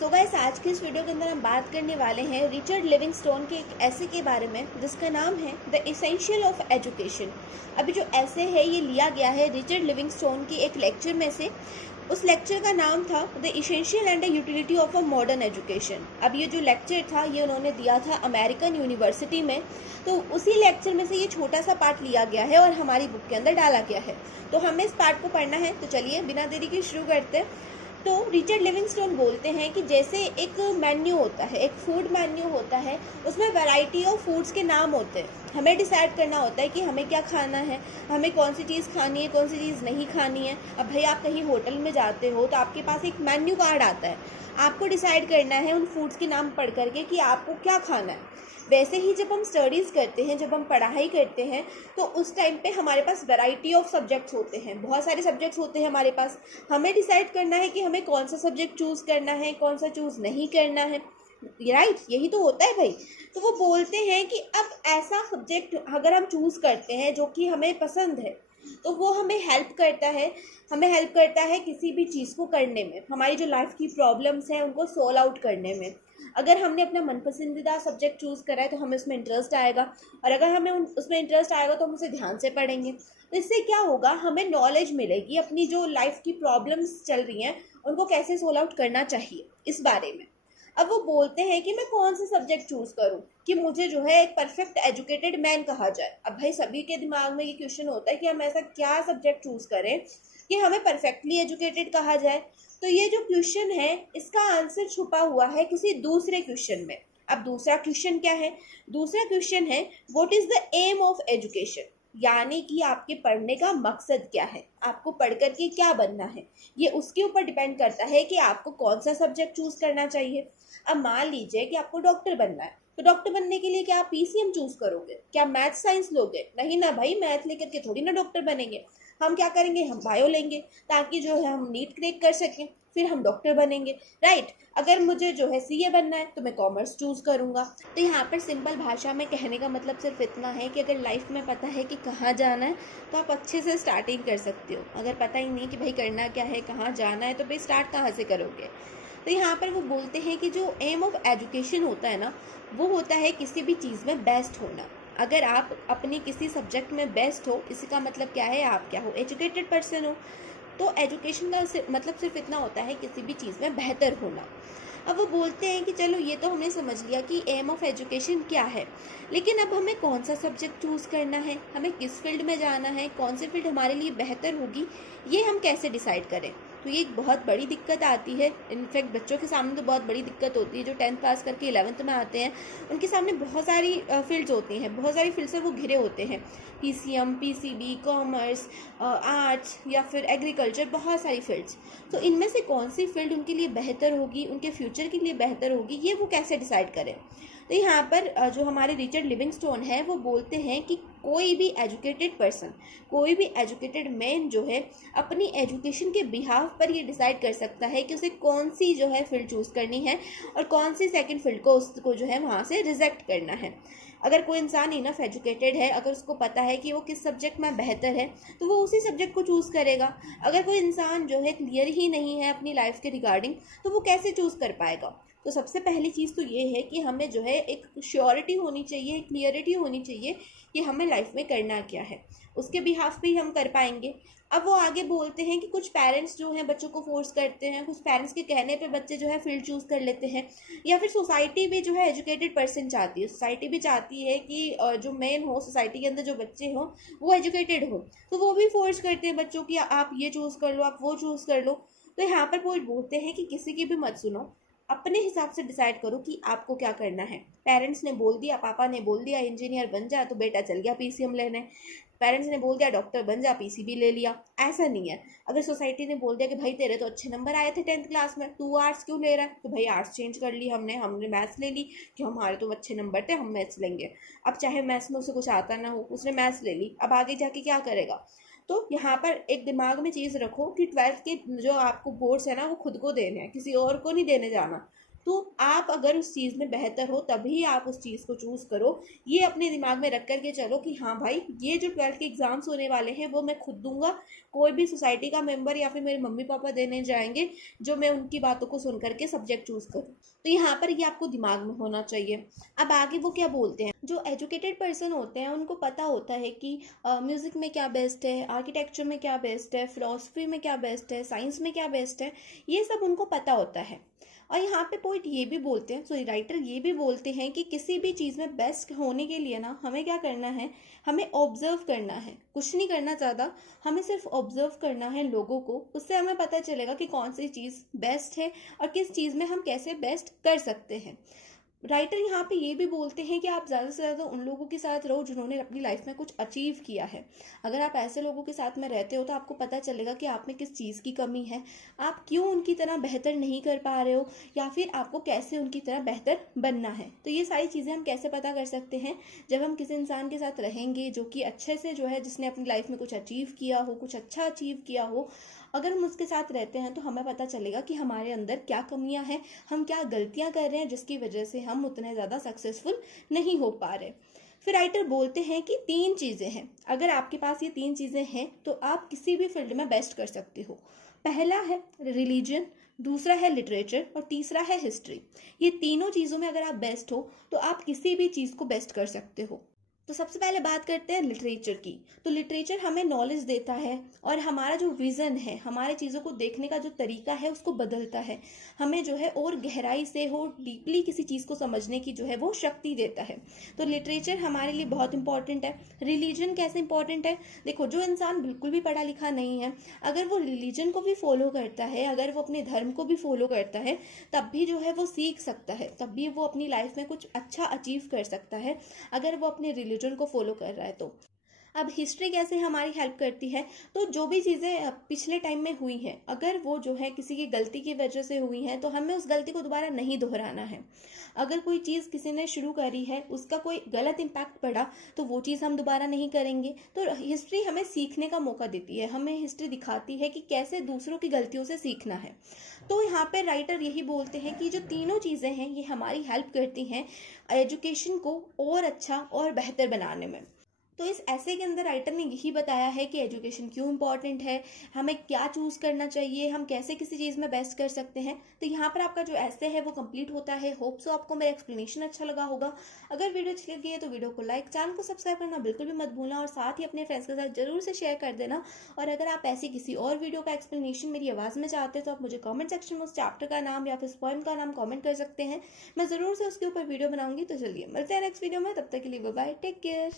So guys, आज की इस वीडियो के अंदर हम बात करने वाले हैं रिचर्ड लिविंगस्टोन के एक ऐसे के बारे में जिसका नाम है द एसेंशियल ऑफ एजुकेशन। अभी जो ऐसे है ये लिया गया है रिचर्ड लिविंगस्टोन की एक लेक्चर में से। उस लेक्चर का नाम था the essential and the utility of a modern education. अब ये जो लेक्चर था ये उन्होंने दिया था अमेरिकन यूनिवर्सिटी में। तो उसी लेक्चर में से ये छोटा सा पार्ट लिया गया है और हमारी बुक के अंदर डाला गया है। तो हमें इस पार्ट को पढ़ना है। तो चलिए बिना देरी के शुरू करते हैं। तो रिचर्ड लिविंगस्टोन बोलते हैं कि जैसे एक मेन्यू होता है, एक फूड मेन्यू होता है, उसमें वैरायटी ऑफ फूड्स के नाम होते हैं। हमें डिसाइड करना होता है कि हमें क्या खाना है, हमें कौन सी चीज़ खानी है, कौन सी चीज़ नहीं खानी है। अब भाई आप कहीं होटल में जाते हो तो आपके पास एक मेन्यू कार्ड आता है, आपको डिसाइड करना है उन फूड्स के नाम पढ़ करके कि आपको क्या खाना है। वैसे ही जब हम स्टडीज़ करते हैं, जब हम पढ़ाई करते हैं, तो उस टाइम पे हमारे पास वैरायटी ऑफ सब्जेक्ट्स होते हैं, बहुत सारे सब्जेक्ट्स होते हैं हमारे पास। हमें डिसाइड करना है कि हमें कौन सा सब्जेक्ट चूज़ करना है, कौन सा चूज़ नहीं करना है। राइट, यही तो होता है भाई। तो वो बोलते हैं कि अब ऐसा सब्जेक्ट अगर हम चूज़ करते हैं जो कि हमें पसंद है, तो वो हमें हेल्प करता है किसी भी चीज़ को करने में, हमारी जो लाइफ की प्रॉब्लम्स हैं उनको सॉल्व आउट करने में। अगर हमने अपना मनपसंदीदा सब्जेक्ट चूज़ करा है तो हमें उसमें इंटरेस्ट आएगा, और अगर हमें उसमें इंटरेस्ट आएगा तो हम उसे ध्यान से पढ़ेंगे। तो इससे क्या होगा, हमें नॉलेज मिलेगी अपनी जो लाइफ की प्रॉब्लम्स चल रही हैं उनको कैसे सोल्व आउट करना चाहिए इस बारे में। अब वो बोलते हैं कि मैं कौन सा सब्जेक्ट चूज़ करूं कि मुझे जो है एक परफेक्ट एजुकेटेड मैन कहा जाए। अब भाई सभी के दिमाग में ये क्वेश्चन होता है कि हम ऐसा क्या सब्जेक्ट चूज़ करें कि हमें परफेक्टली एजुकेटेड कहा जाए। तो ये जो क्वेश्चन है इसका आंसर छुपा हुआ है किसी दूसरे क्वेश्चन में। अब दूसरा क्वेश्चन क्या है? दूसरा क्वेश्चन है what is the aim of education, यानी कि आपके पढ़ने का मकसद क्या है, आपको पढ़ करके क्या बनना है। ये उसके ऊपर डिपेंड करता है कि आपको कौन सा सब्जेक्ट चूज करना चाहिए। अब मान लीजिए कि आपको डॉक्टर बनना है, तो डॉक्टर बनने के लिए क्या आप पीसीएम चूज करोगे, क्या मैथ साइंस लोगे? नहीं ना भाई, मैथ लेकर के थोड़ी ना डॉक्टर बनेंगे। हम क्या करेंगे, हम बायो लेंगे ताकि जो है हम नीट क्रैक कर सकें, फिर हम डॉक्टर बनेंगे। राइट। अगर मुझे जो है सीए बनना है तो मैं कॉमर्स चूज करूंगा। तो यहाँ पर सिंपल भाषा में कहने का मतलब सिर्फ इतना है कि अगर लाइफ में पता है कि कहाँ जाना है तो आप अच्छे से स्टार्टिंग कर सकते हो। अगर पता ही नहीं कि भाई करना क्या है, कहाँ जाना है, तो भाई स्टार्ट कहाँ से करोगे। तो यहाँ पर वो बोलते हैं कि जो एम ऑफ एजुकेशन होता है ना, वो होता है किसी भी चीज़ में बेस्ट होना। अगर आप अपनी किसी सब्जेक्ट में बेस्ट हो, इसका मतलब क्या है, आप क्या हो, एजुकेटेड पर्सन हो। तो एजुकेशन का मतलब सिर्फ इतना होता है किसी भी चीज़ में बेहतर होना। अब वो बोलते हैं कि चलो ये तो हमने समझ लिया कि एम ऑफ एजुकेशन क्या है, लेकिन अब हमें कौन सा सब्जेक्ट चूज़ करना है, हमें किस फील्ड में जाना है, कौन सी फील्ड हमारे लिए बेहतर होगी, ये हम कैसे डिसाइड करें। तो ये एक बहुत बड़ी दिक्कत आती है। इनफैक्ट बच्चों के सामने तो बहुत बड़ी दिक्कत होती है जो 10th पास करके 11th में आते हैं। उनके सामने बहुत सारी फील्ड्स होती हैं, बहुत सारी फील्ड से वो घिरे होते हैं, पीसीएम, पीसीबी, कॉमर्स, आर्ट्स या फिर एग्रीकल्चर, बहुत सारी फील्ड्स। तो इनमें से कौन सी फील्ड उनके लिए बेहतर होगी, उनके फ्यूचर के लिए बेहतर होगी, ये वो कैसे डिसाइड करें। तो यहाँ पर जो हमारे रिचर्ड लिविंगस्टोन है वो बोलते हैं कि कोई भी एजुकेटेड पर्सन, कोई भी एजुकेटेड मैन जो है अपनी एजुकेशन के बिहाफ पर ये डिसाइड कर सकता है कि उसे कौन सी जो है फील्ड चूज़ करनी है और कौन सी सेकंड फील्ड को उसको जो है वहाँ से रिजेक्ट करना है। अगर कोई इंसान इनफ एजुकेटेड है, अगर उसको पता है कि वो किस सब्जेक्ट में बेहतर है, तो वो उसी सब्जेक्ट को चूज़ करेगा। अगर कोई इंसान जो है क्लियर ही नहीं है अपनी लाइफ के रिगार्डिंग, तो वो कैसे चूज़ कर पाएगा। तो सबसे पहली चीज़ तो ये है कि हमें जो है एक श्योरिटी होनी चाहिए, एक क्लियरिटी होनी चाहिए कि हमें लाइफ में करना क्या है, उसके बिहाफ पे ही हम कर पाएंगे। अब वो आगे बोलते हैं कि कुछ पेरेंट्स जो हैं बच्चों को फोर्स करते हैं, कुछ पेरेंट्स के कहने पे बच्चे जो है फील्ड चूज़ कर लेते हैं, या फिर सोसाइटी भी जो है एजुकेटेड पर्सन चाहती है, सोसाइटी भी चाहती है कि जो मेन हो सोसाइटी के अंदर जो बच्चे हों वो एजुकेटेड हो, तो वो भी फोर्स करते हैं बच्चों की आप ये चूज़ कर लो, आप वो चूज़ कर लो। तो यहाँ पर वो बोलते हैं कि किसी की भी मत सुनो, अपने हिसाब से डिसाइड करो कि आपको क्या करना है। पेरेंट्स ने बोल दिया, पापा ने बोल दिया इंजीनियर बन जा, तो बेटा चल गया पीसीएम लेने। पेरेंट्स ने बोल दिया डॉक्टर बन जा, पीसीबी ले लिया। ऐसा नहीं है। अगर सोसाइटी ने बोल दिया कि भाई तेरे तो अच्छे नंबर आए थे 10th क्लास में, तू आर्ट्स क्यों ले रहा है, तो भाई आर्ट्स चेंज कर ली हमने हमने मैथ्स ले ली कि हमारे तो अच्छे नंबर थे, हम मैथ्स लेंगे। अब चाहे मैथ्स में उसे कुछ आता ना हो, उसने मैथ्स ले ली, अब आगे जाके क्या करेगा। तो यहाँ पर एक दिमाग में चीज़ रखो कि 12th के जो आपको बोर्ड्स है ना वो खुद को देने हैं, किसी और को नहीं देने जाना। तो आप अगर उस चीज़ में बेहतर हो तभी आप उस चीज़ को चूज़ करो। ये अपने दिमाग में रख कर के चलो कि हाँ भाई, ये जो 12th के एग्ज़ाम्स होने वाले हैं वो मैं खुद दूंगा, कोई भी सोसाइटी का मेंबर या फिर मेरे मम्मी पापा देने जाएंगे जो मैं उनकी बातों को सुन करके सब्जेक्ट चूज़ करूँ। तो यहाँ पर ये आपको दिमाग में होना चाहिए। अब आगे वो क्या बोलते हैं, जो एजुकेटेड पर्सन होते हैं उनको पता होता है कि म्यूज़िक में क्या बेस्ट है, आर्किटेक्चर में क्या बेस्ट है, फिलोसफी में क्या बेस्ट है, साइंस में क्या बेस्ट है, ये सब उनको पता होता है। और यहाँ पे पॉइंट ये भी बोलते हैं, सॉरी राइटर ये भी बोलते हैं कि किसी भी चीज़ में बेस्ट होने के लिए ना हमें क्या करना है, हमें ऑब्जर्व करना है, कुछ नहीं करना ज़्यादा, हमें सिर्फ ऑब्जर्व करना है लोगों को, उससे हमें पता चलेगा कि कौन सी चीज़ बेस्ट है और किस चीज़ में हम कैसे बेस्ट कर सकते हैं। राइटर यहाँ पे ये भी बोलते हैं कि आप ज़्यादा से ज़्यादा उन लोगों के साथ रहो जिन्होंने अपनी लाइफ में कुछ अचीव किया है। अगर आप ऐसे लोगों के साथ में रहते हो तो आपको पता चलेगा कि आप में किस चीज़ की कमी है, आप क्यों उनकी तरह बेहतर नहीं कर पा रहे हो, या फिर आपको कैसे उनकी तरह बेहतर बनना है। तो ये सारी चीज़ें हम कैसे पता कर सकते हैं, जब हम किसी इंसान के साथ रहेंगे जो कि अच्छे से जो है, जिसने अपनी लाइफ में कुछ अचीव किया हो, कुछ अच्छा अचीव किया हो, अगर हम उसके साथ रहते हैं तो हमें पता चलेगा कि हमारे अंदर क्या कमियां हैं, हम क्या गलतियां कर रहे हैं जिसकी वजह से हम उतने ज़्यादा सक्सेसफुल नहीं हो पा रहे। फिर राइटर बोलते हैं कि 3 चीज़ें हैं, अगर आपके पास ये 3 चीज़ें हैं तो आप किसी भी फील्ड में बेस्ट कर सकते हो। पहला है रिलीजन, दूसरा है लिटरेचर और तीसरा है हिस्ट्री। ये तीनों चीज़ों में अगर आप बेस्ट हो तो आप किसी भी चीज़ को बेस्ट कर सकते हो। तो सबसे पहले बात करते हैं लिटरेचर की। तो लिटरेचर हमें नॉलेज देता है और हमारा जो विज़न है, हमारे चीज़ों को देखने का जो तरीका है उसको बदलता है, हमें जो है और गहराई से हो डीपली किसी चीज़ को समझने की जो है वो शक्ति देता है। तो लिटरेचर हमारे लिए बहुत इंपॉर्टेंट है। रिलीजन कैसे इंपॉर्टेंट है, देखो जो इंसान बिल्कुल भी पढ़ा लिखा नहीं है, अगर वो रिलीजन को भी फॉलो करता है, अगर वो अपने धर्म को भी फॉलो करता है, तब भी जो है वो सीख सकता है, तब भी वो अपनी लाइफ में कुछ अच्छा अचीव कर सकता है अगर वो अपने रिलीजन को फॉलो कर रहा है तो। अब हिस्ट्री कैसे हमारी हेल्प करती है, तो जो भी चीज़ें पिछले टाइम में हुई हैं, अगर वो जो है किसी की गलती की वजह से हुई हैं तो हमें उस गलती को दोबारा नहीं दोहराना है। अगर कोई चीज़ किसी ने शुरू करी है, उसका कोई गलत इम्पैक्ट पड़ा, तो वो चीज़ हम दोबारा नहीं करेंगे। तो हिस्ट्री हमें सीखने का मौका देती है, हमें हिस्ट्री दिखाती है कि कैसे दूसरों की गलतियों से सीखना है। तो यहाँ पे राइटर यही बोलते हैं कि जो तीनों चीज़ें हैं ये हमारी हेल्प करती हैं एजुकेशन को और अच्छा और बेहतर बनाने में। तो इस ऐसे के अंदर राइटर ने यही बताया है कि एजुकेशन क्यों इम्पॉर्टेंट है, हमें क्या चूज़ करना चाहिए, हम कैसे किसी चीज़ में बेस्ट कर सकते हैं। तो यहाँ पर आपका जो ऐसे है वो कंप्लीट होता है। होप सो आपको मेरा एक्सप्लेनेशन अच्छा लगा होगा। अगर वीडियो अच्छी लगी है तो वीडियो को लाइक, चैनल को सब्सक्राइब करना बिल्कुल भी मत भूलना और साथ ही अपने फ्रेंड्स के साथ जरूर से शेयर कर देना। और अगर आप ऐसी किसी और वीडियो का एक्सप्लेनेशन मेरी आवाज़ में चाहते हैं तो आप मुझे कॉमेंट सेक्शन में उस चैप्टर का नाम या फिर पोएम का नाम कॉमेंट कर सकते हैं, मैं ज़रूर से उसके ऊपर वीडियो बनाऊंगी। तो चलिए मिलते हैं नेक्स्ट वीडियो में, तब तक के लिए बाय बाय, टेक केयर।